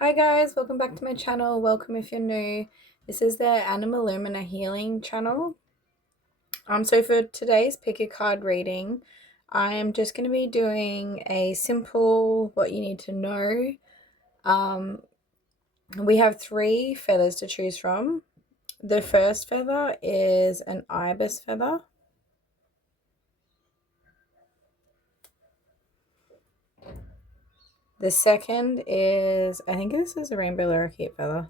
Hi guys, welcome back to my channel. Welcome if you're new. This is the Anima Lumina Healing channel. So for today's pick a card reading, I am just going to be doing a simple what you need to know. We have 3 feathers to choose from. The first feather is an ibis feather. The second is, I think this is a rainbow lorikeet feather.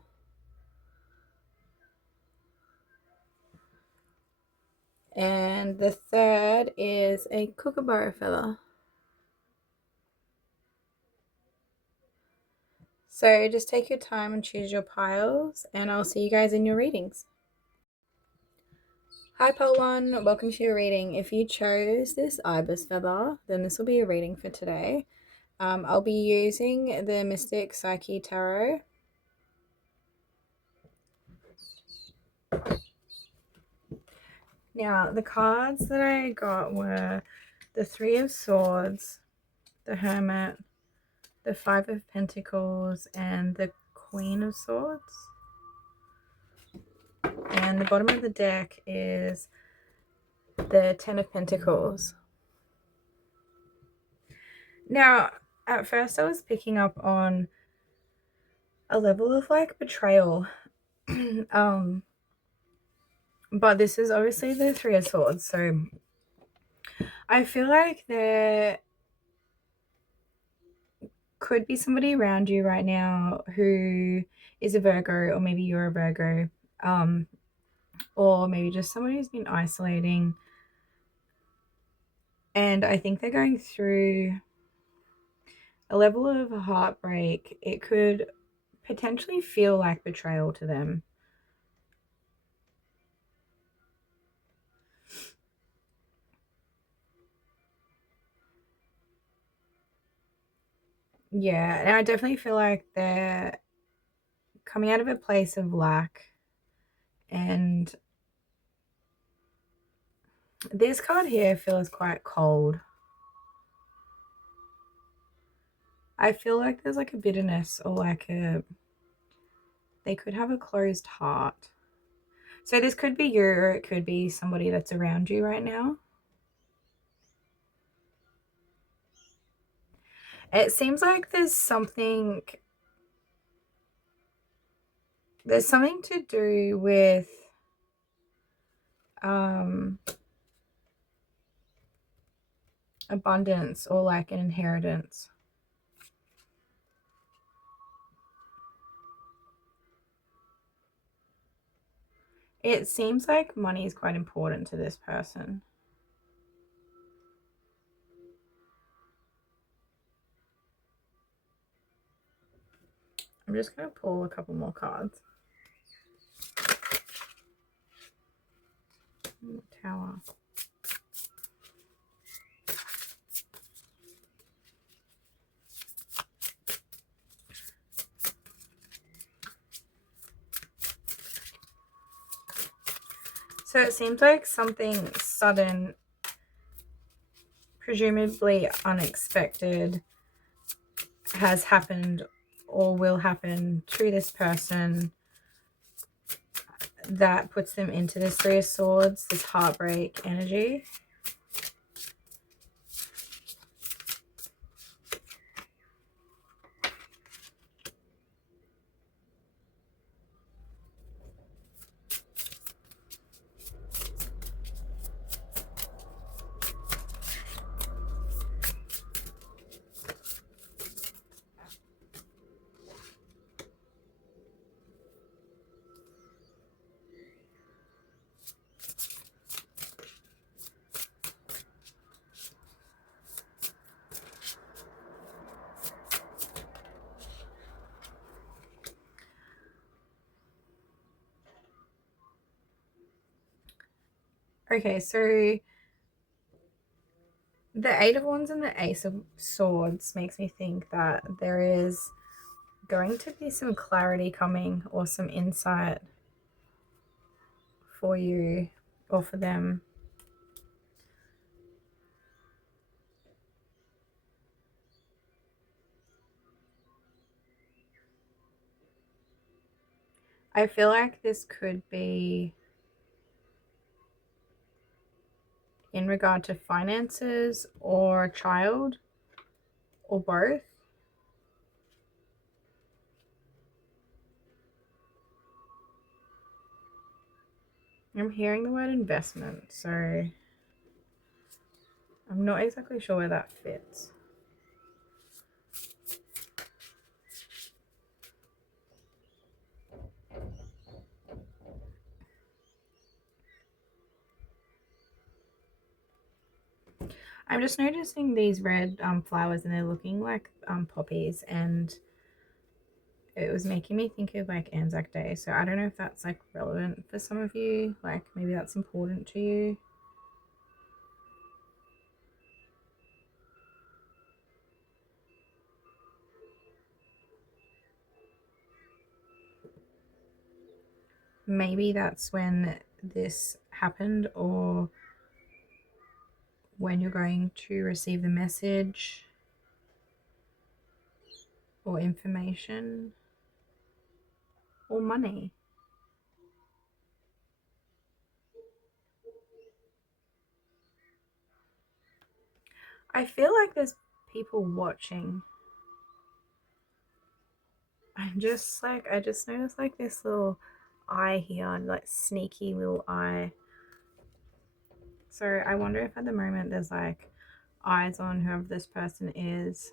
And the third is a kookaburra feather. So just take your time and choose your piles, and I'll see you guys in your readings. Hi pile 1, welcome to your reading. If you chose this ibis feather, then this will be your reading for today. I'll be using the Mystic Psyche Tarot. Now, the cards that I got were the Three of Swords, the Hermit, the Five of Pentacles, and the Queen of Swords. And the bottom of the deck is the Ten of Pentacles. Now, at first I was picking up on a level of like betrayal. But this is obviously the Three of Swords, so I feel like there could be somebody around you right now who is a Virgo, or maybe you're a Virgo, or maybe just somebody who's been isolating. And I think they're going through a level of heartbreak. It could potentially feel like betrayal to them. Yeah, and I definitely feel like they're coming out of a place of lack. And this card here feels quite cold. I feel like there's like a bitterness, or like they could have a closed heart. So this could be you, or it could be somebody that's around you right now. It seems like there's something to do with abundance, or like an inheritance. It seems like money is quite important to this person. I'm just going to pull a couple more cards. Tower. So it seems like something sudden, presumably unexpected, has happened or will happen to this person that puts them into this Three of Swords, this heartbreak energy. Okay, so the Eight of Wands and the Ace of Swords makes me think that there is going to be some clarity coming, or some insight for you or for them. I feel like this could be in regard to finances or a child or both. I'm hearing the word investment, so I'm not exactly sure where that fits. I'm just noticing these red flowers, and they're looking like poppies, and it was making me think of like Anzac Day. So I don't know if that's like relevant for some of you, like maybe that's important to you. Maybe that's when this happened, or when you're going to receive the message or information or money. I feel like there's people watching. I'm just like, I just noticed like this little eye here, like sneaky little eye. So I wonder if at the moment there's like eyes on whoever this person is.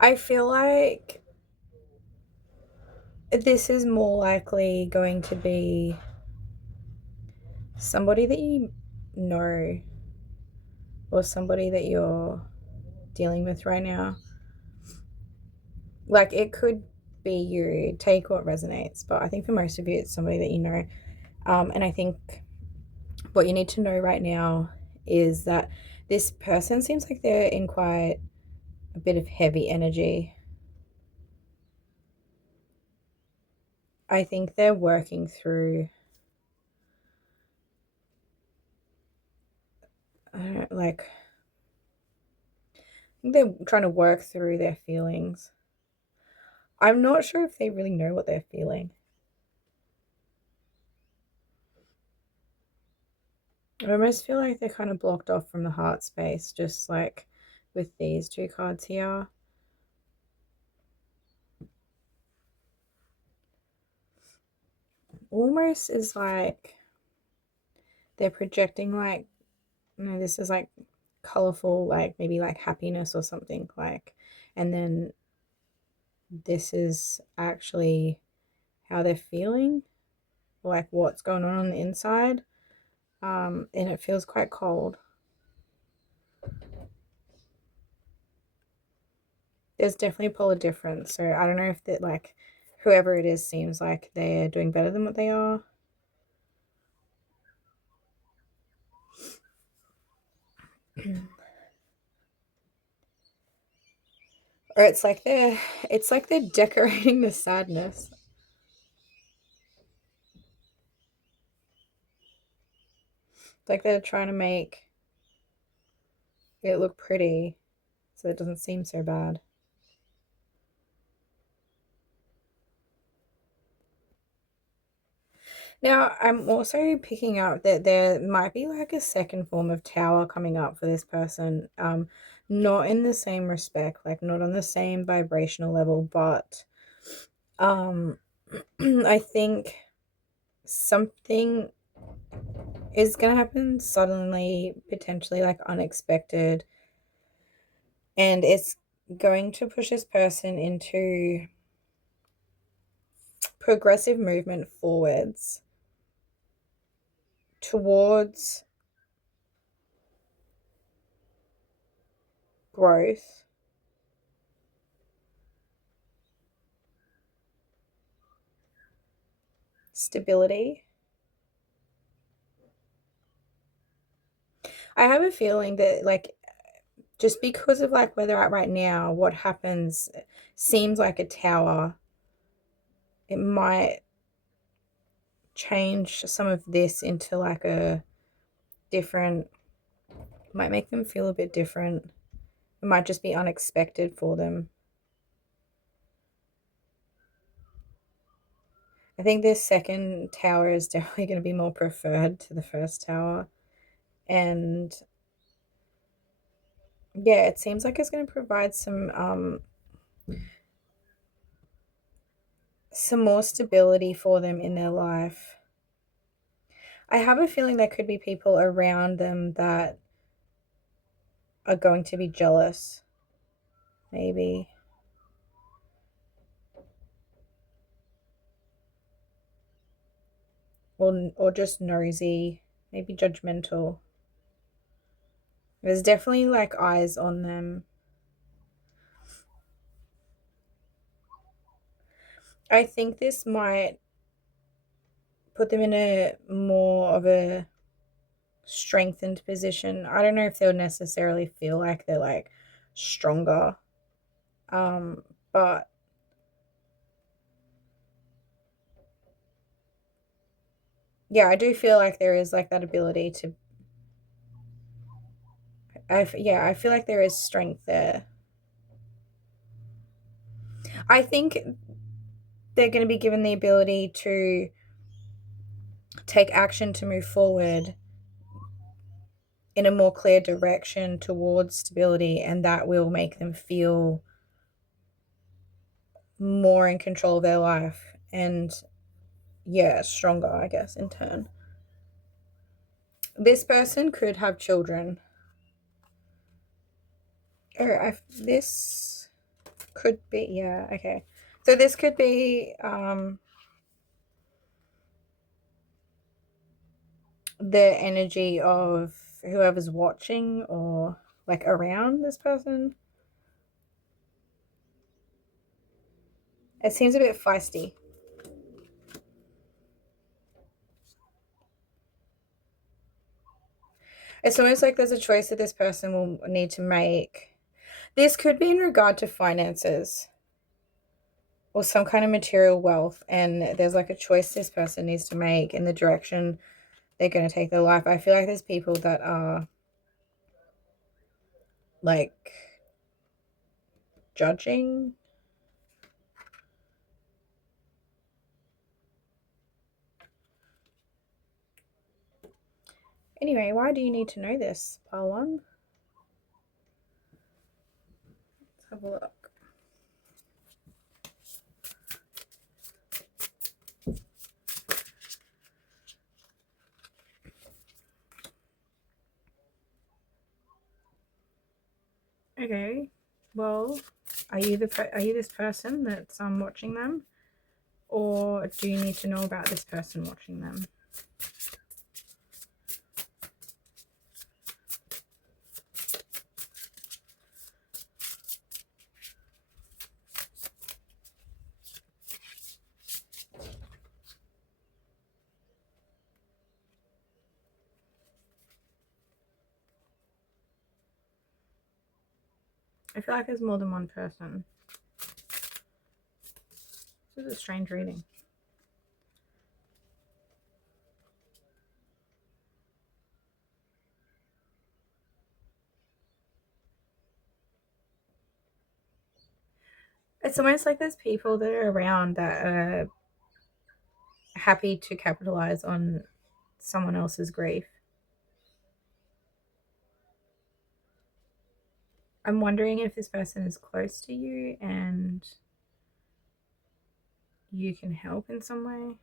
I feel like this is more likely going to be somebody that you know, or somebody that you're dealing with right now. Like it could be you, take what resonates, but I think for most of you it's somebody that you know. And I think what you need to know right now is that this person seems like they're in quite a bit of heavy energy. I think they're working through, I don't know, like, I think they're trying to work through their feelings. I'm not sure if they really know what they're feeling. I almost feel like they're kind of blocked off from the heart space, just like with these two cards here. Almost is like they're projecting, like, this is like colorful, like maybe like happiness or something, like, and then this is actually how they're feeling, like what's going on the inside. And it feels quite cold. There's definitely a polar difference. So I don't know if that, like, whoever it is seems like they're doing better than what they are. Or it's like they're decorating the sadness. It's like they're trying to make it look pretty so it doesn't seem so bad. Now, I'm also picking up that there might be like a second form of tower coming up for this person. Not in the same respect, like not on the same vibrational level, but um I think something is going to happen suddenly, potentially like unexpected, and it's going to push this person into progressive movement forwards towards growth, stability. I have a feeling that, like, just because of like where they're at right now, what happens seems like a tower. It might change some of this into like a different, might make them feel a bit different. It might just be unexpected for them. I think this second tower is definitely going to be more preferred to the first tower. And yeah, it seems like it's going to provide some more stability for them in their life. I have a feeling there could be people around them that are going to be jealous, maybe. Or just nosy, maybe judgmental. There's definitely like eyes on them. I think this might put them in a more of a strengthened position. I don't know if they'll necessarily feel like they're like stronger. But yeah, I do feel like there is like that ability to I feel like there is strength there. I think they're going to be given the ability to take action to move forward in a more clear direction towards stability, and that will make them feel more in control of their life and yeah, stronger, I guess, in turn. This person could have children. This could be, yeah, okay. So this could be the energy of whoever's watching or like around this person. It seems a bit feisty. It's almost like there's a choice that this person will need to make. This could be in regard to finances or some kind of material wealth, and there's like a choice this person needs to make in the direction they're going to take their life. I feel like there's people that are like judging. Anyway, why do you need to know this, pile one? Let's have a look. Okay, well, are you this person that's watching them, or do you need to know about this person watching them? I feel like there's more than one person. This is a strange reading. It's almost like there's people that are around that are happy to capitalize on someone else's grief. I'm wondering if this person is close to you and you can help in some way.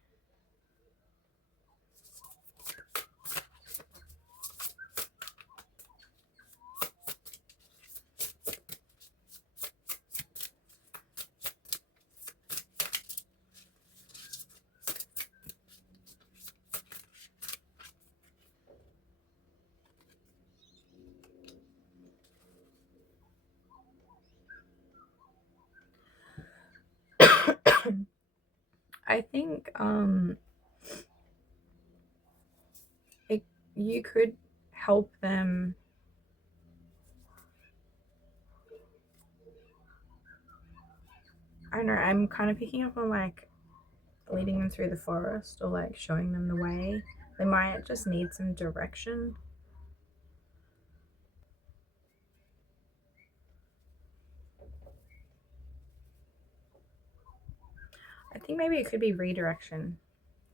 I think you could help them. I don't know, I'm kind of picking up on like leading them through the forest or like showing them the way. They might just need some direction. I think maybe it could be redirection.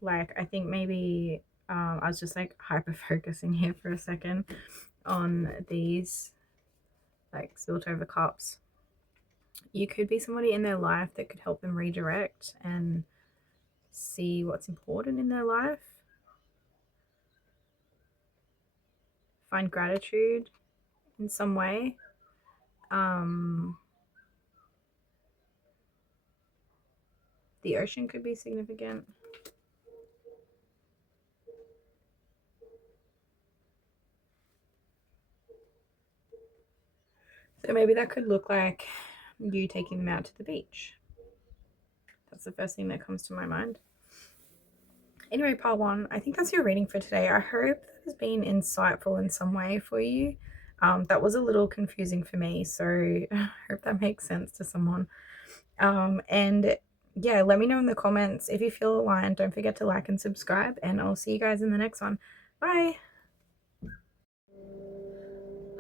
Like, I think maybe I was just like hyper focusing here for a second on these like spilt over cups. You could be somebody in their life that could help them redirect and see what's important in their life. Find gratitude in some way. The ocean could be significant. So maybe that could look like you taking them out to the beach. That's the first thing that comes to my mind. Anyway, part one, I think that's your reading for today. I hope that has been insightful in some way for you. That was a little confusing for me, so I hope that makes sense to someone. And yeah, let me know in the comments if you feel aligned. Don't forget to like and subscribe, and I'll see you guys in the next one. Bye.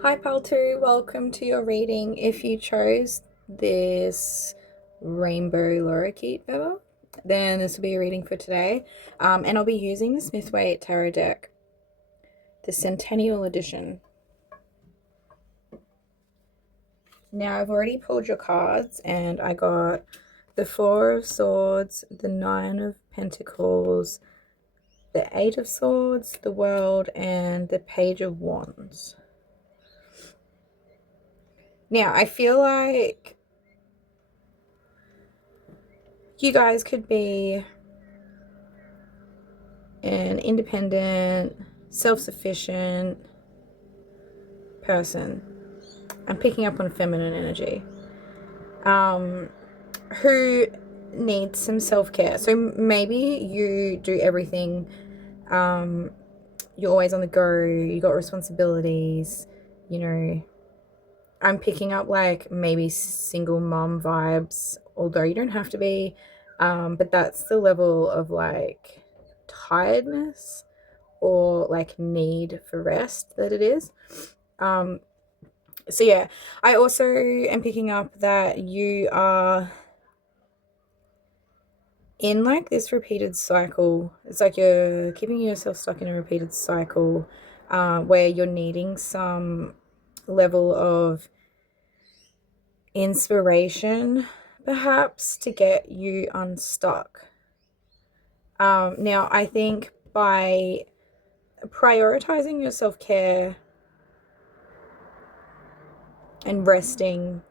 Hi pal 2, welcome to your reading. If you chose this rainbow lorikeet feather, then this will be a reading for today. And I'll be using the Smith-Waite Tarot deck, the Centennial Edition. Now I've already pulled your cards, and I got the Four of Swords, the Nine of Pentacles, the Eight of Swords, the World, and the Page of Wands. Now, I feel like you guys could be an independent, self-sufficient person. I'm picking up on feminine energy. Who needs some self-care. So maybe you do everything. You're always on the go. You got responsibilities, you know. I'm picking up like maybe single mom vibes, although you don't have to be, but that's the level of like tiredness or like need for rest that it is. So yeah, I also am picking up that you are in like this repeated cycle. It's like you're keeping yourself stuck in a repeated cycle where you're needing some level of inspiration perhaps to get you unstuck. Now I think by prioritizing your self-care and resting,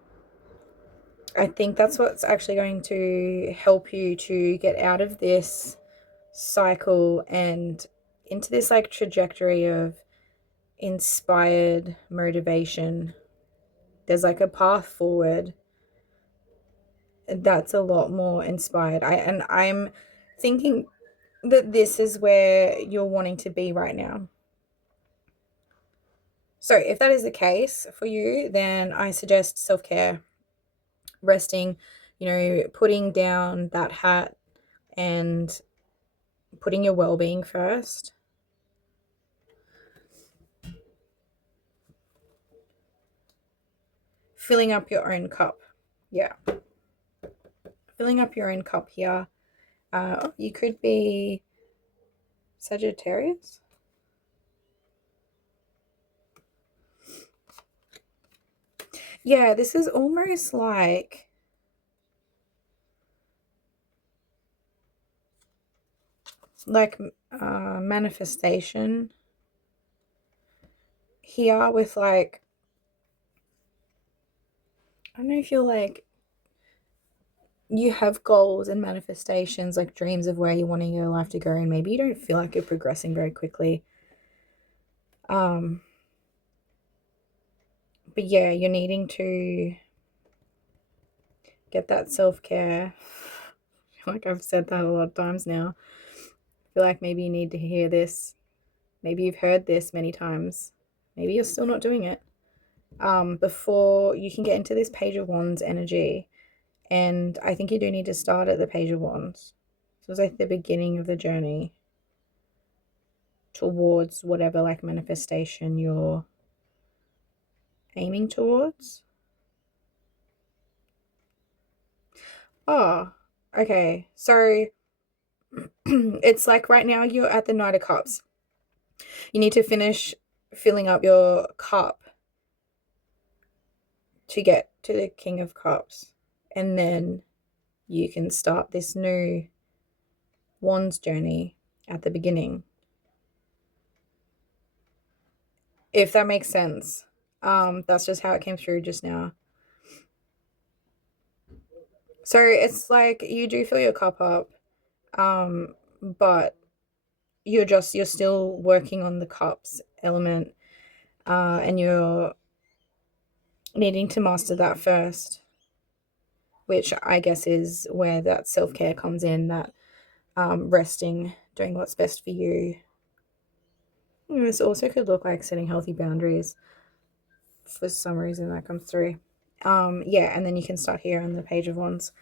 I think that's what's actually going to help you to get out of this cycle and into this like trajectory of inspired motivation. There's like a path forward that's a lot more inspired. I'm thinking that this is where you're wanting to be right now. So if that is the case for you, then I suggest self-care, resting, you know, putting down that hat and putting your well-being first. Filling up your own cup. Yeah. Filling up your own cup here. You could be Sagittarius. Yeah, this is almost like manifestation here with like, I don't know if you're like, you have goals and manifestations, like dreams of where you're wanting your life to go, and maybe you don't feel like you're progressing very quickly. But yeah, you're needing to get that self-care. I feel like I've said that a lot of times now. I feel like maybe you need to hear this. Maybe you've heard this many times. Maybe you're still not doing it. Before you can get into this Page of Wands energy. And I think you do need to start at the Page of Wands. So it's like the beginning of the journey towards whatever like manifestation you're aiming towards. Oh, okay. So it's like right now you're at the Knight of Cups. You need to finish filling up your cup to get to the King of Cups. And then you can start this new Wands journey at the beginning. If that makes sense. That's just how it came through just now. So it's like you do fill your cup up, but you're still working on the cups element, and you're needing to master that first, which I guess is where that self-care comes in, that resting, doing what's best for you. This also could look like setting healthy boundaries. For some reason that comes through. Yeah, and then you can start here on the Page of Wands.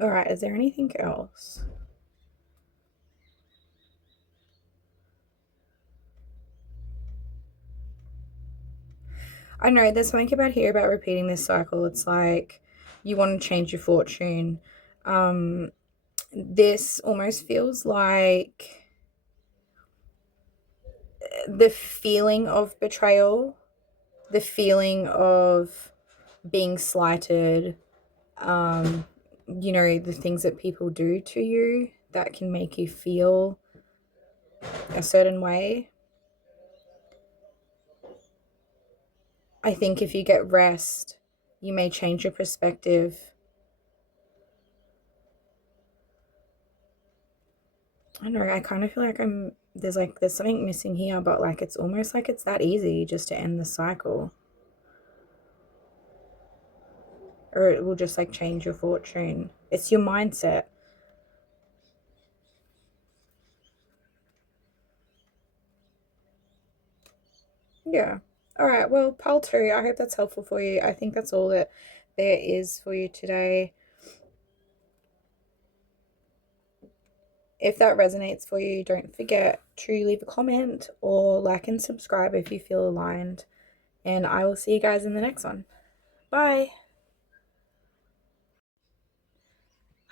All right, is there anything else? I know there's something about here about repeating this cycle. It's like you want to change your fortune. This almost feels like the feeling of betrayal, the feeling of being slighted, you know, the things that people do to you that can make you feel a certain way. I think if you get rest, you may change your perspective. I don't know, I kind of feel like there's something missing here, but like it's almost like it's that easy just to end the cycle. Or it will just like change your fortune. It's your mindset. Yeah. All right. Well, pile two, I hope that's helpful for you. I think that's all that there is for you today. If that resonates for you, don't forget to leave a comment or like and subscribe if you feel aligned. And I will see you guys in the next one. Bye.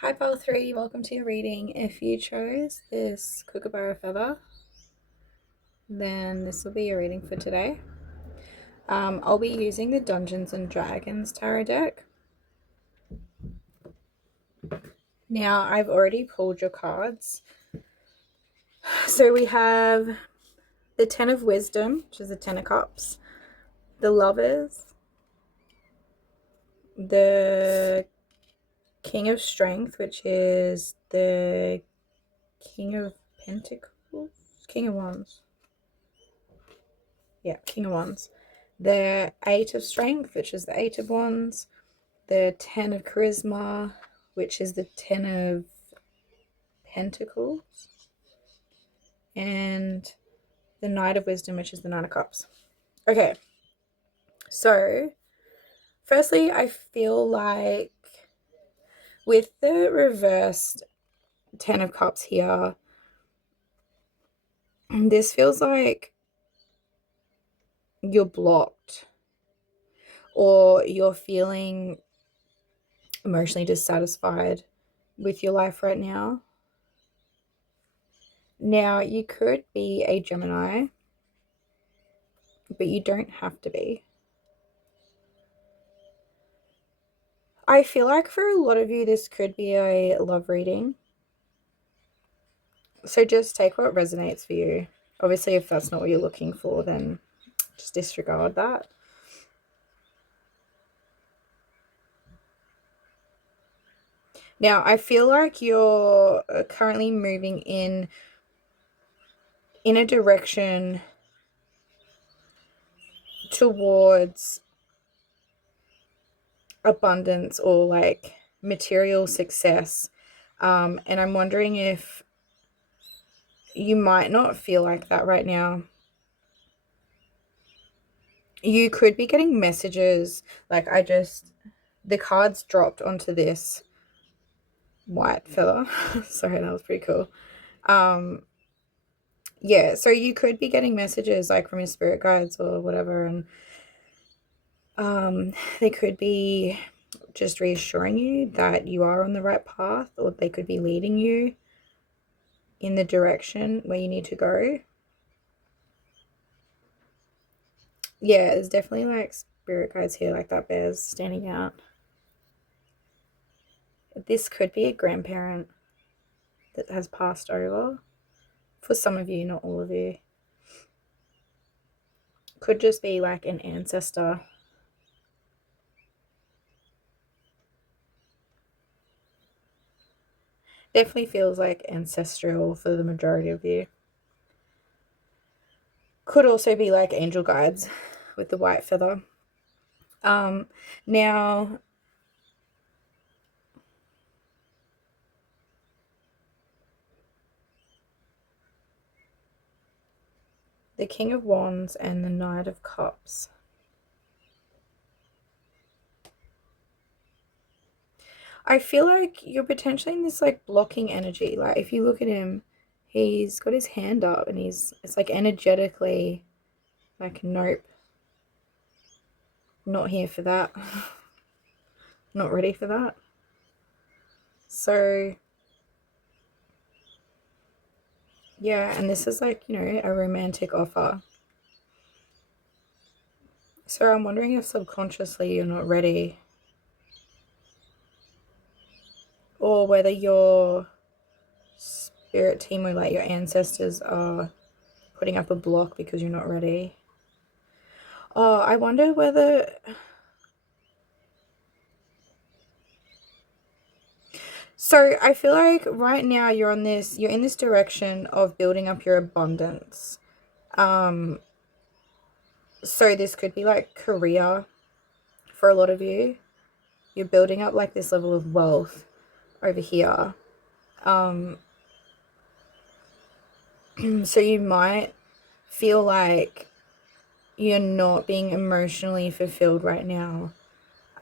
Hi, pile three. Welcome to your reading. If you chose this Kookaburra feather, then this will be your reading for today. I'll be using the Dungeons and Dragons tarot deck. Now, I've already pulled your cards. So we have the Ten of Wisdom, which is the Ten of Cups, the Lovers, the King of Strength, which is the King of Pentacles, King of Wands. Yeah, King of Wands. The Eight of Strength, which is the Eight of Wands, the Ten of Charisma, which is the Ten of Pentacles, and the Knight of Wisdom, which is the Nine of Cups. Okay, so firstly, I feel like with the reversed Ten of Cups here, this feels like you're blocked or you're feeling emotionally dissatisfied with your life right now. Now, you could be a Gemini, but you don't have to be. I feel like for a lot of you, this could be a love reading. So just take what resonates for you. Obviously, if that's not what you're looking for, then just disregard that. Now, I feel like you're currently moving in a direction towards abundance or like material success. And I'm wondering if you might not feel like that right now. You could be getting messages, like the cards dropped onto this white feather. Sorry, that was pretty cool. Yeah, so you could be getting messages like from your spirit guides or whatever, and they could be just reassuring you that you are on the right path, or they could be leading you in the direction where you need to go. Yeah, there's definitely like spirit guides here, like that bear's standing out. This could be a grandparent that has passed over. For some of you, not all of you. Could just be like an ancestor. Definitely feels like ancestral for the majority of you. Could also be like angel guides with the white feather. Now, the King of Wands and the Knight of Cups. I feel like you're potentially in this like blocking energy. Like if you look at him, he's got his hand up and it's like energetically like, nope, not here for that. Not ready for that. So yeah, and this is like, you know, a romantic offer. So I'm wondering if subconsciously you're not ready, or whether your spirit team or like your ancestors are putting up a block because you're not ready. Oh, I wonder whether... So I feel like right now you're in this direction of building up your abundance. So this could be like career for a lot of you. You're building up like this level of wealth over here. So you might feel like you're not being emotionally fulfilled right now.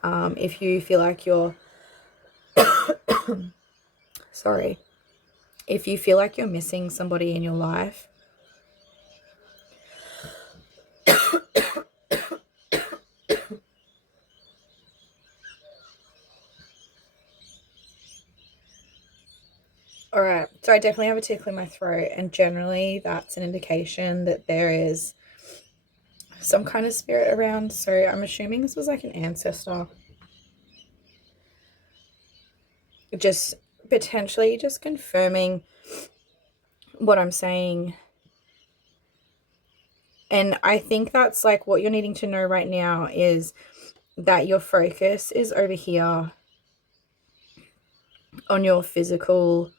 If you feel like you're sorry, if you feel like you're missing somebody in your life, all right, so I definitely have a tickle in my throat, and generally that's an indication that there is some kind of spirit around. So I'm assuming this was like an ancestor, just potentially just confirming what I'm saying. And I think that's like what you're needing to know right now is that your focus is over here on your physical,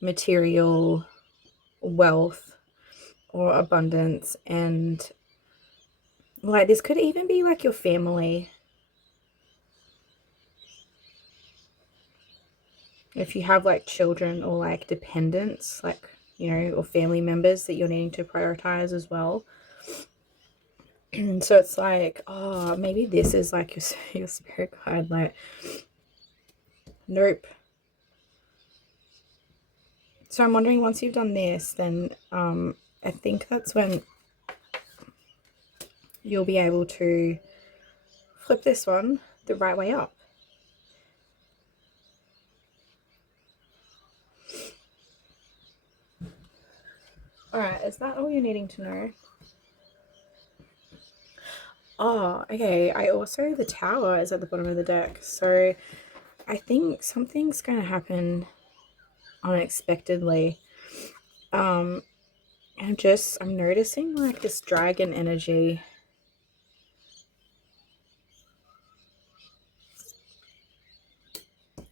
material wealth or abundance. And like this could even be like your family. If you have like children or like dependents, like, you know, or family members that you're needing to prioritize as well. So it's like, oh, maybe this is like your spirit guide. Like, nope. So I'm wondering, once you've done this, then I think that's when you'll be able to flip this one the right way up. All right, is that all you're needing to know? Oh, okay. The Tower is at the bottom of the deck. So I think something's going to happen unexpectedly. I'm noticing like this dragon energy.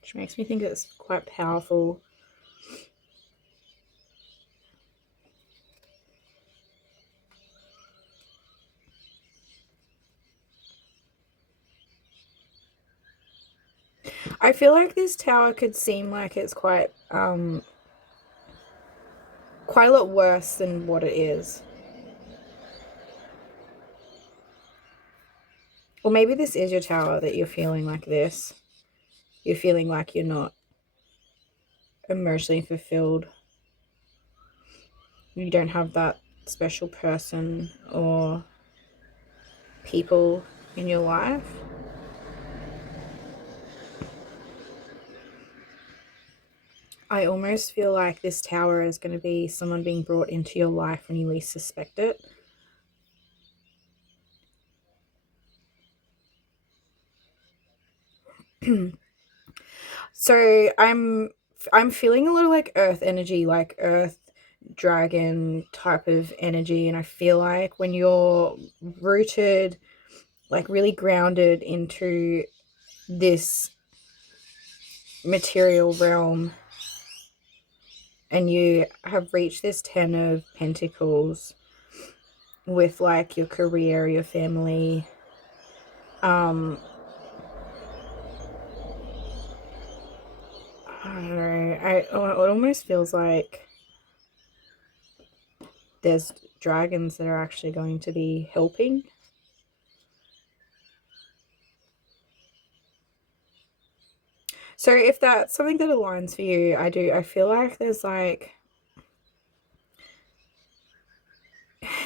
Which makes me think it's quite powerful. I feel like this tower could seem like it's quite a lot worse than what it is. Or maybe this is your tower that you're feeling like this. You're feeling like you're not emotionally fulfilled. You don't have that special person or people in your life. I almost feel like this tower is going to be someone being brought into your life when you least suspect it. So I'm feeling a little like earth energy, like earth dragon type of energy, and I feel like when you're rooted, like really grounded into this material realm, and you have reached this 10 of Pentacles with like your career, your family, I don't know, it almost feels like there's dragons that are actually going to be helping. So if that's something that aligns for you, I feel like there's like,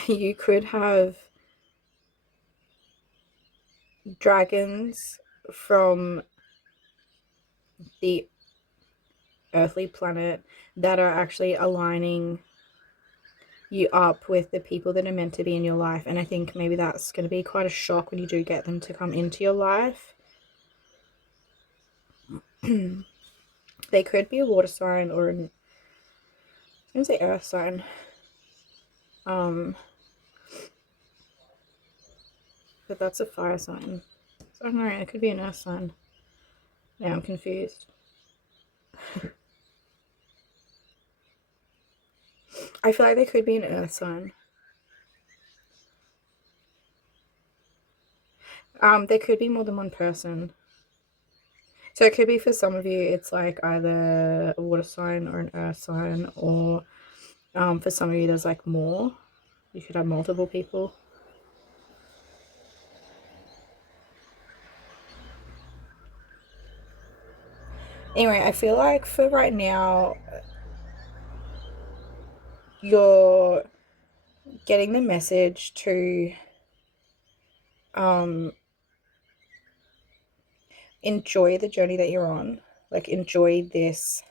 you could have dragons from the earthly planet that are actually aligning you up with the people that are meant to be in your life. And I think maybe that's going to be quite a shock when you do get them to come into your life. They could be a water sign or I was going to say earth sign. But that's a fire sign. So I don't know, it could be an earth sign. Now I'm confused. I feel like they could be an earth sign. There could be more than one person. So it could be for some of you, it's like either a water sign or an earth sign, or for some of you, there's like more. You could have multiple people. Anyway, I feel like for right now, you're getting the message to enjoy the journey that you're on. Like, enjoy this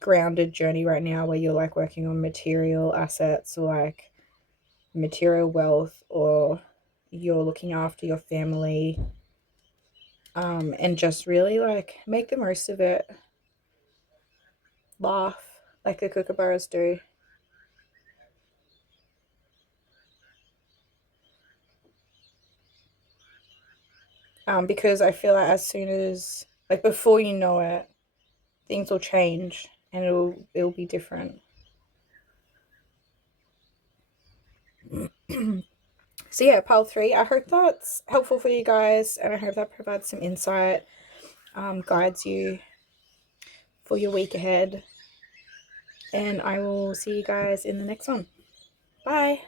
grounded journey right now where you're like working on material assets, or like material wealth, or you're looking after your family, and just really like make the most of it. Laugh like the kookaburras do. Because I feel like as soon as, like, before you know it, things will change and it'll be different. So yeah, pile 3, I hope that's helpful for you guys, and I hope that provides some insight, guides you for your week ahead, and I will see you guys in the next one. Bye.